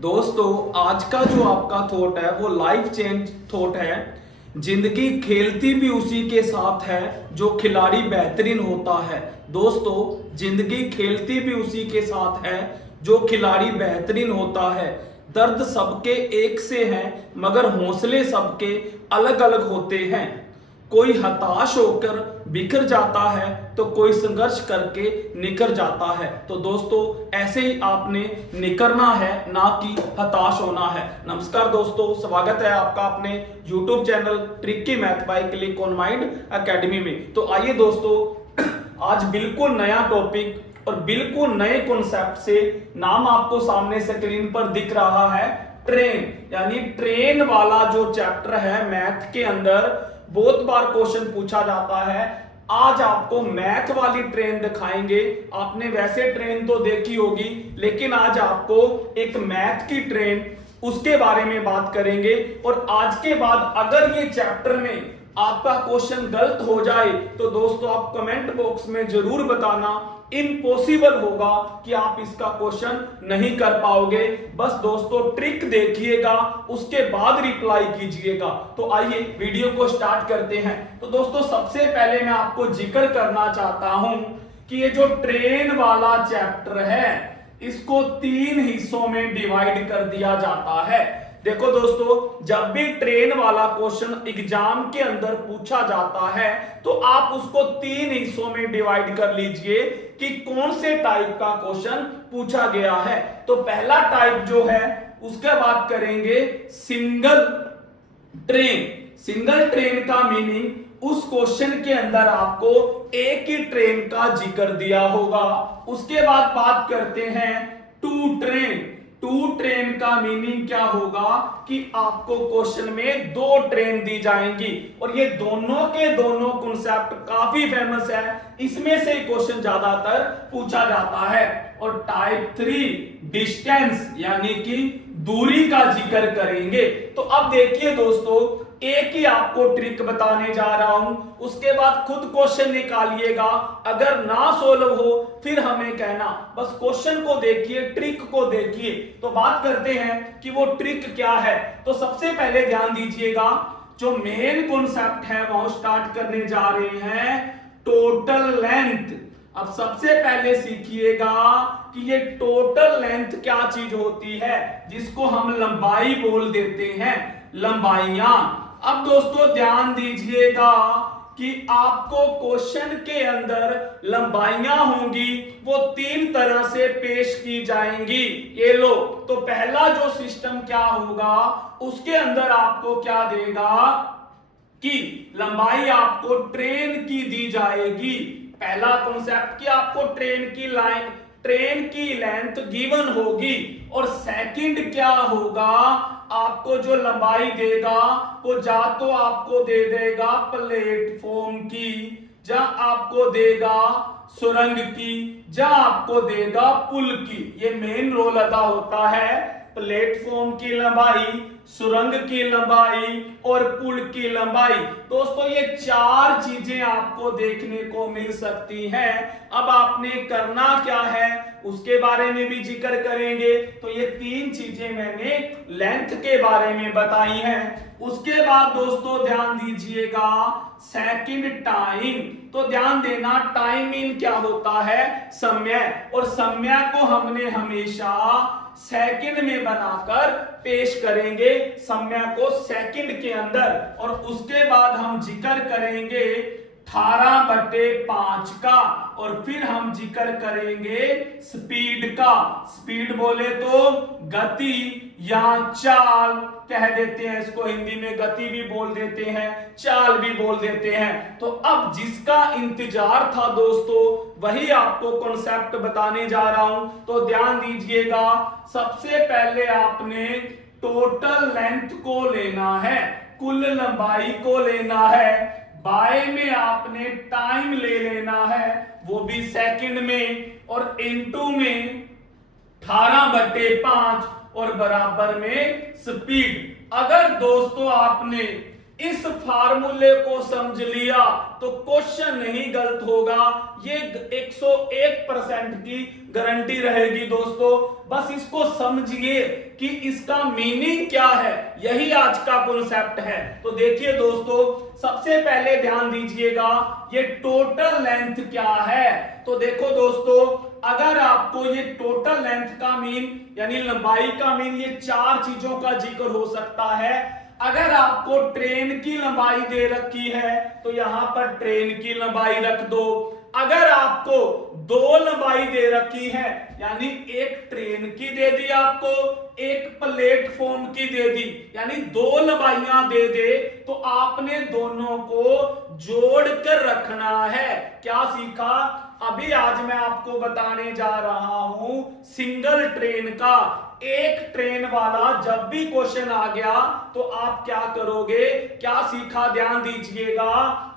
दोस्तों आज का जो आपका थॉट है वो लाइफ चेंज थॉट है। जिंदगी खेलती भी उसी के साथ है जो खिलाड़ी बेहतरीन होता है। दोस्तों जिंदगी खेलती भी उसी के साथ है जो खिलाड़ी बेहतरीन होता है। दर्द सबके एक से हैं मगर हौसले सबके अलग अलग होते हैं। कोई हताश होकर बिखर जाता है तो कोई संघर्ष करके निखर जाता है। तो दोस्तों ऐसे ही आपने निखरना है, ना कि हताश होना है। नमस्कार दोस्तों, स्वागत है आपका अपने YouTube channel tricky math bye click on mind academy में। तो आइए दोस्तों, आज बिल्कुल नया टॉपिक और बिल्कुल नए कॉन्सेप्ट से। नाम आपको सामने स्क्रीन पर दिख रहा है ट्रेन, यानी ट्रेन वाला जो चैप्टर है मैथ के अंदर बहुत बार क्वेश्चन पूछा जाता है। आज आपको मैथ वाली ट्रेन दिखाएंगे। आपने वैसे ट्रेन तो देखी होगी, लेकिन आज आपको एक मैथ की ट्रेन उसके बारे में बात करेंगे। और आज के बाद अगर ये चैप्टर में आपका क्वेश्चन गलत हो जाए तो दोस्तों आप कमेंट बॉक्स में जरूर बताना। इम्पॉसिबल होगा कि आप इसका क्वेश्चन नहीं कर पाओगे। बस दोस्तों ट्रिक देखिएगा, उसके बाद रिप्लाई कीजिएगा। तो आइए वीडियो को स्टार्ट करते हैं। तो दोस्तों सबसे पहले मैं आपको जिक्र करना चाहता हूं कि ये जो ट्रेन वाला चैप्टर है इसको 3 हिस्सों में डिवाइड कर दिया जाता है। देखो दोस्तों, जब भी ट्रेन वाला क्वेश्चन एग्जाम के अंदर पूछा जाता है तो आप उसको 3 हिस्सों में डिवाइड कर लीजिए कि कौन से टाइप का क्वेश्चन पूछा गया है। तो पहला टाइप जो है उसके बात करेंगे सिंगल ट्रेन। सिंगल ट्रेन का मीनिंग उस क्वेश्चन के अंदर आपको एक ही ट्रेन का जिक्र दिया होगा। उसके बाद बात करते हैं टू ट्रेन। टू ट्रेन का मीनिंग क्या होगा कि आपको क्वेश्चन में 2 ट्रेन दी जाएंगी। और ये दोनों के दोनों कॉन्सेप्ट काफी फेमस है, इसमें से क्वेश्चन ज्यादातर पूछा जाता है। और टाइप 3 डिस्टेंस यानी कि दूरी का जिक्र करेंगे। तो अब देखिए दोस्तों, एक ही आपको ट्रिक बताने जा रहा हूं, उसके बाद खुद क्वेश्चन निकालिएगा। अगर ना सोल्व हो फिर हमें कहना। बस क्वेश्चन को देखिए, ट्रिक को देखिए। तो बात करते हैं कि वो ट्रिक क्या है। तो सबसे पहले ध्यान दीजिएगा, जो मेन कॉन्सेप्ट है वो स्टार्ट करने जा रहे हैं टोटल लेंथ। अब सबसे पहले सीखिएगा कि ये टोटल लेंथ क्या चीज होती है, जिसको हम लंबाई बोल देते हैं, लंबाइयां। अब दोस्तों ध्यान दीजिएगा कि आपको क्वेश्चन के अंदर लंबाइयां होंगी वो 3 तरह से पेश की जाएंगी। ये लो, तो पहला जो सिस्टम क्या होगा उसके अंदर आपको क्या देगा कि लंबाई आपको ट्रेन की दी जाएगी। पहला कॉन्सेप्ट कि आपको ट्रेन की लेंथ गिवन होगी। और सेकंड क्या होगा, आपको जो लंबाई देगा वो जा तो आपको दे देगा प्लेटफॉर्म की, या आपको देगा सुरंग की, या आपको देगा पुल की। ये मेन रोल अदा होता है प्लेटफॉर्म की लंबाई, सुरंग की लंबाई और पुल की लंबाई। दोस्तों ये 4 चीजें आपको देखने को मिल सकती हैं। अब आपने करना क्या है उसके बारे में भी जिक्र करेंगे। तो ये 3 चीजें मैंने लेंथ के बारे में बताई हैं। उसके बाद दोस्तों ध्यान दीजिएगा सेकंड टाइम। तो ध्यान देना, टाइम इन क्या होता है, समय। और समय को हमने हमेशा सेकंड में बनाकर पेश करेंगे, समय को सेकंड के अंदर। और उसके बाद हम जिक्र करेंगे 18/5 का। और फिर हम जिक्र करेंगे स्पीड का। स्पीड बोले तो गति या चाल कह देते हैं, इसको हिंदी में गति भी बोल देते हैं, चाल भी बोल देते हैं। तो अब जिसका इंतजार था दोस्तों वही आपको कॉन्सेप्ट बताने जा रहा हूं। तो ध्यान दीजिएगा, सबसे पहले आपने टोटल लेंथ को लेना है, कुल लंबाई को लेना है। बाय में आपने टाइम ले लेना है, वो भी सेकंड में। और इनटू में 18/5 और बराबर में स्पीड। अगर दोस्तों आपने इस फार्मूले को समझ लिया तो क्वेश्चन नहीं गलत होगा। ये 101% की गारंटी रहेगी दोस्तों। बस इसको समझिए कि इसका मीनिंग क्या है, यही आज का कॉन्सेप्ट है। तो देखिए दोस्तों, सबसे पहले ध्यान दीजिएगा ये टोटल लेंथ क्या है। तो देखो दोस्तों, अगर आपको ये टोटल लेंथ का मीन यानी लंबाई का मीन, ये चार चीजों का जिक्र हो सकता है। अगर आपको ट्रेन की लंबाई दे रखी है तो यहां पर ट्रेन की लंबाई रख दो। अगर आपको दो लंबाई दे रखी है यानी एक ट्रेन की दे दी, आपको एक प्लेटफॉर्म की दे दी, यानी दो लंबाइयां दे दे, तो आपने दोनों को जोड़ कर रखना है। क्या सीखा? अभी आज मैं आपको बताने जा रहा हूं सिंगल ट्रेन का। एक ट्रेन वाला जब भी क्वेश्चन आ गया तो आप क्या करोगे, क्या सीखा ध्यान दीजिएगा।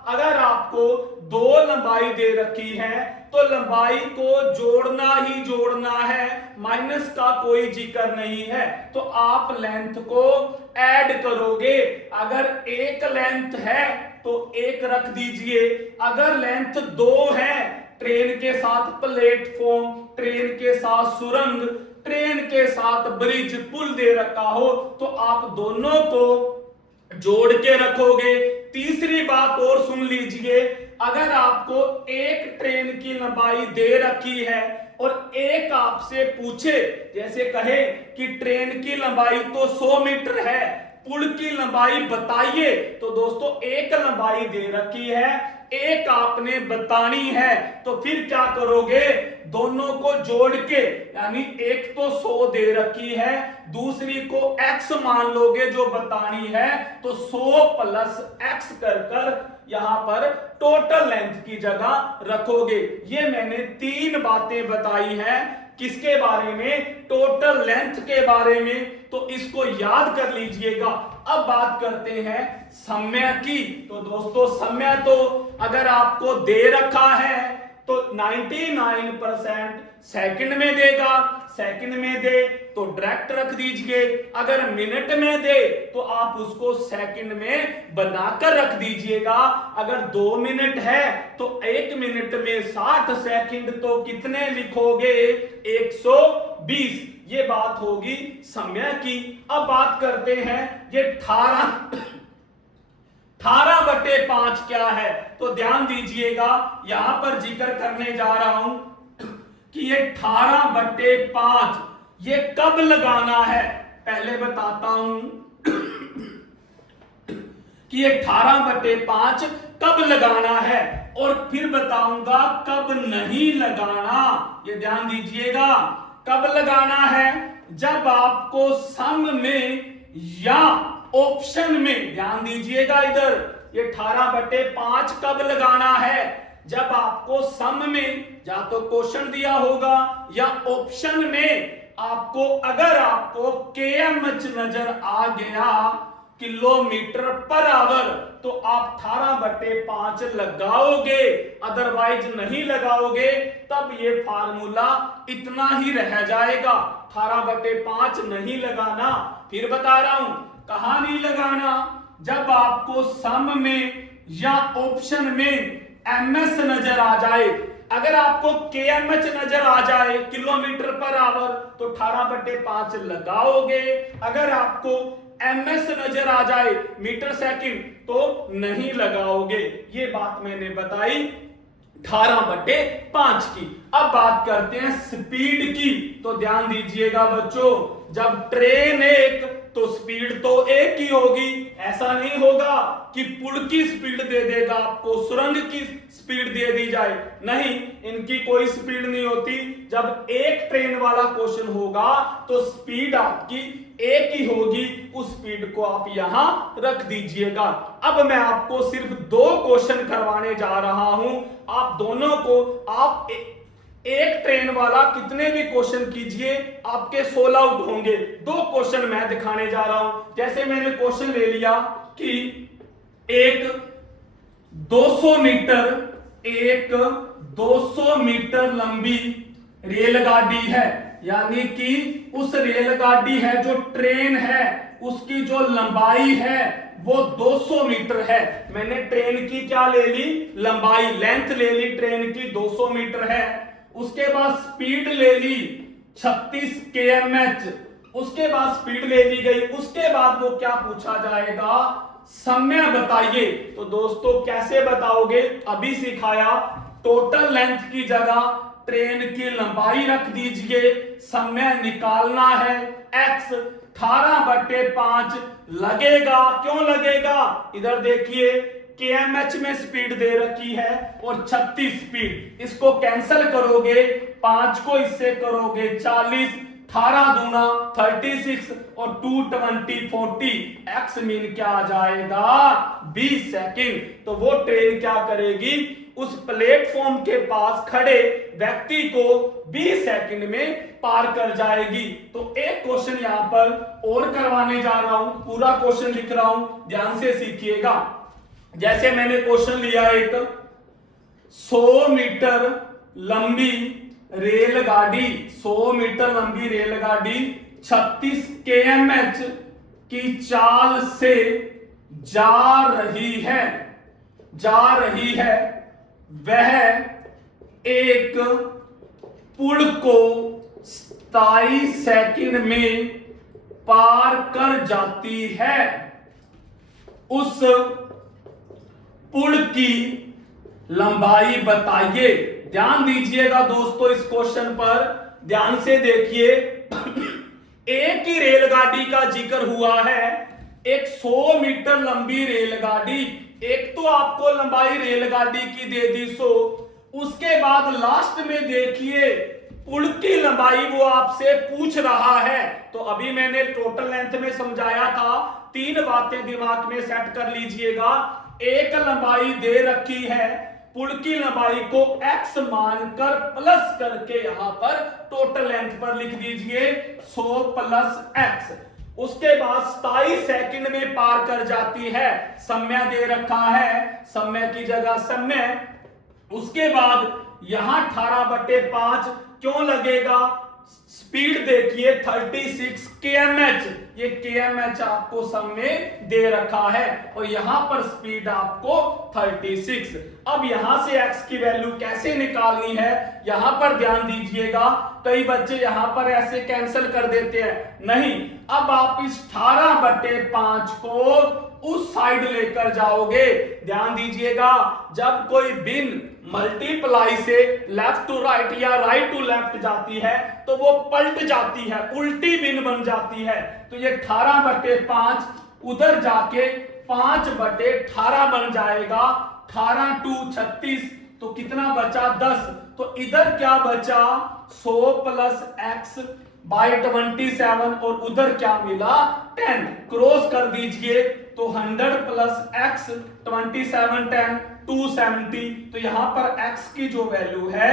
अगर आपको दो लंबाई दे रखी है तो लंबाई को जोड़ना ही जोड़ना है, माइनस का कोई जिक्र नहीं है। तो आप लेंथ को ऐड करोगे। अगर एक लेंथ है तो एक रख दीजिए, अगर लेंथ दो है, ट्रेन के साथ प्लेटफॉर्म, ट्रेन के साथ सुरंग, ट्रेन के साथ ब्रिज पुल दे रखा हो, तो आप दोनों को जोड़ के रखोगे। तीसरी बात और सुन लीजिए, अगर आपको एक ट्रेन की लंबाई दे रखी है और एक आपसे पूछे, जैसे कहे कि ट्रेन की लंबाई तो 100 मीटर है, पुल की लंबाई बताइए, तो दोस्तों एक लंबाई दे रखी है, एक आपने बतानी है, तो फिर क्या करोगे, दोनों को जोड़ के, यानी एक तो 100 दे रखी है, दूसरी को x मान लोगे जो बतानी है, तो 100 प्लस x कर कर यहां पर टोटल लेंथ की जगह रखोगे। ये मैंने तीन बातें बताई हैं, किसके बारे में, टोटल लेंथ के बारे में, तो इसको याद कर लीजिएगा। अब बात करते हैं समय की। तो दोस्तों समय तो अगर आपको दे रखा है तो 99% सेकंड में देगा, सेकंड में दे तो डायरेक्ट रख दीजिए, अगर मिनट में दे तो आप उसको सेकंड में बनाकर रख दीजिएगा। अगर 2 मिनट है तो 1 मिनट में 60 सेकंड, तो कितने लिखोगे, 120। ये बात होगी समय की। अब बात करते हैं ये 18/5 क्या है। तो ध्यान दीजिएगा, यहां पर जिक्र करने जा रहा हूं कि ये 18/5 ये कब लगाना है, पहले बताता हूं कि ये 18/5 कब लगाना है और फिर बताऊंगा कब नहीं लगाना। ये ध्यान दीजिएगा, कब लगाना है, जब आपको सम में या ऑप्शन में, ध्यान दीजिएगा इधर, ये 18/5 कब लगाना है, जब आपको सम में या तो क्वेश्चन दिया होगा या ऑप्शन में आपको, अगर आपको kmh नजर आ गया, किलोमीटर पर आवर, तो आप 18/5 लगाओगे, अदरवाइज नहीं लगाओगे, तब ये फार्मूला इतना ही रह जाएगा। 18/5 नहीं लगाना। फिर बता रहा हूं कहां नहीं लगाना, जब आपको सम में या ऑप्शन में ms नजर आ जाए। अगर आपको kmh नजर आ जाए, किलोमीटर पर आवर, तो 18/5 लगाओगे, अगर आपको ms नजर आ जाए, मीटर सेकंड, तो नहीं लगाओगे। ये बात मैंने बताई 18/5 की। अब बात करते हैं स्पीड की। तो ध्यान दीजिएगा बच्चों, जब ट्रेन एक तो स्पीड तो एक ही होगी, ऐसा नहीं होगा कि पुल की स्पीड दे देगा आपको, सुरंग की स्पीड दे दी जाए, नहीं, इनकी कोई स्पीड नहीं होती। जब एक ट्रेन वाला क्वेश्चन होगा तो स्पीड आपकी एक ही होगी, उस स्पीड को आप यहां रख दीजिएगा। अब मैं आपको सिर्फ 2 क्वेश्चन करवाने जा रहा हूं, आप दोनों को, आप एक ट्रेन वाला कितने भी क्वेश्चन कीजिए आपके 16 आउट होंगे। 2 क्वेश्चन मैं दिखाने जा रहा हूं। जैसे मैंने क्वेश्चन ले लिया कि एक 200 मीटर लंबी रेलगाड़ी है, यानी कि उस रेलगाड़ी है जो ट्रेन है, उसकी जो लंबाई है वो 200 मीटर है। मैंने ट्रेन की क्या ले ली, लंबाई, लेंथ ले ली ट्रेन की 200 मीटर है। उसके बाद स्पीड ले ली 36 km, उसके बाद स्पीड ले ली गई। उसके बाद वो क्या पूछा जाएगा, समय बताइए। तो दोस्तों कैसे बताओगे, अभी सिखाया, टोटल लेंथ की जगह ट्रेन की लंबाई रख दीजिए, समय निकालना है, x 18/5 लगेगा। क्यों लगेगा, इधर देखिए kmh में स्पीड दे रखी है और 36 स्पीड, इसको कैंसिल करोगे, 5 को इससे करोगे 40, 18 दूना 36 और 220 40, x मीन क्या आ जाएगा 20 सेकंड। तो वो ट्रेन क्या करेगी, उस प्लेटफॉर्म के पास खड़े व्यक्ति को 20 सेकंड में पार कर जाएगी। तो एक क्वेश्चन यहां पर और करवाने जा रहा हूं, पूरा क्वेश्चन लिख रहा हूं, ध्यान से सीखिएगा। जैसे मैंने क्वेश्चन लिया एक 100 मीटर लंबी रेलगाड़ी, 100 मीटर लंबी रेलगाड़ी 36 kmh की चाल से जा रही है, वह एक पुल को 27 सेकंड में पार कर जाती है। उस पुल की लंबाई बताइए। ध्यान दीजिएगा दोस्तों, इस क्वेश्चन पर ध्यान से देखिए। एक ही रेलगाड़ी का जिक्र हुआ है, एक 100 मीटर लंबी रेलगाड़ी। एक तो आपको लंबाई रेलगाड़ी की दे दी 100, उसके बाद लास्ट में देखिए पुल की लंबाई वो आपसे पूछ रहा है। तो अभी मैंने टोटल लेंथ में समझाया था, 3 बातें दिमाग में सेट कर लीजिएगा। एक लंबाई दे रखी है, पुल की लंबाई को x मानकर प्लस करके यहां पर टोटल लेंथ पर लिख दीजिए 100 प्लस x। उसके बाद 27 सेकंड में पार कर जाती है, समय दे रखा है, समय की जगह समय। उसके बाद यहां 18/5 क्यों लगेगा, स्पीड देखिए 36 kmh, ये kmh आपको समय दे रखा है और यहां पर स्पीड आपको 36। अब यहां से x की वैल्यू कैसे निकालनी है, यहां पर ध्यान दीजिएगा। कई बच्चे यहां पर ऐसे कैंसिल कर देते हैं, नहीं, अब आप इस 18/5 को उस साइड लेकर जाओगे। ध्यान दीजिएगा, जब कोई बिन मल्टीप्लाई से लेफ्ट टू राइट या राइट टू लेफ्ट जाती है तो वो पलट जाती है, उल्टी बिन बन जाती है। तो ये 18/5 उधर जाके 5/18 बन जाएगा। 18 टू 36, तो कितना बचा 10। तो इधर क्या बचा 100 प्लस x बाई 27 और उधर क्या मिला 10, क्रॉस कर दीजिए तो 100 प्लस x 27 10 270। तो यहां पर x की जो वैल्यू है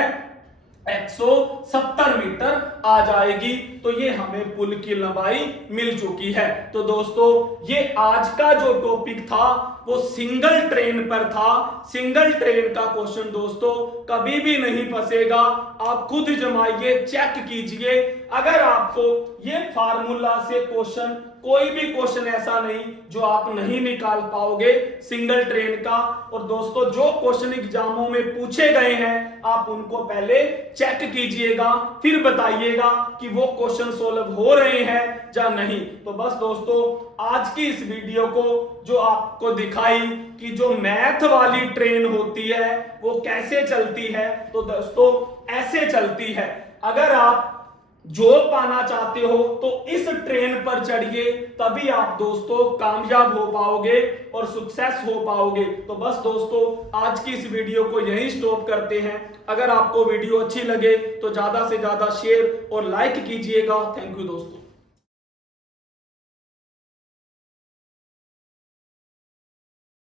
170 मीटर आ जाएगी। तो ये हमें पुल की लंबाई मिल चुकी है। तो दोस्तों ये आज का जो टॉपिक था वो सिंगल ट्रेन पर था। सिंगल ट्रेन का क्वेश्चन दोस्तों कभी भी नहीं फंसेगा, आप खुद जमाइए, चेक कीजिए। अगर आपको ये फार्मूला से क्वेश्चन, कोई भी क्वेश्चन ऐसा नहीं जो आप नहीं निकाल पाओगे सिंगल ट्रेन का। और दोस्तों जो क्वेश्चन एग्जामों में पूछे गए हैं आप उनको पहले चेक कीजिएगा, फिर बताइएगा कि वो क्वेश्चन सोल्व हो रहे हैं या नहीं। तो बस दोस्तों आज की इस वीडियो को जो आपको दिखाई कि जो मैथ वाली ट्रेन होती है वो कैसे चलती है, तो दोस्तों ऐसे चलती है। अगर आप जॉब पाना चाहते हो तो इस ट्रेन पर चढ़िए, तभी आप दोस्तों कामयाब हो पाओगे और सक्सेस हो पाओगे। तो बस दोस्तों आज की इस वीडियो को यहीं स्टॉप करते हैं। अगर आपको वीडियो अच्छी लगे तो ज्यादा से ज्यादा शेयर और लाइक कीजिएगा। थैंक यू दोस्तों।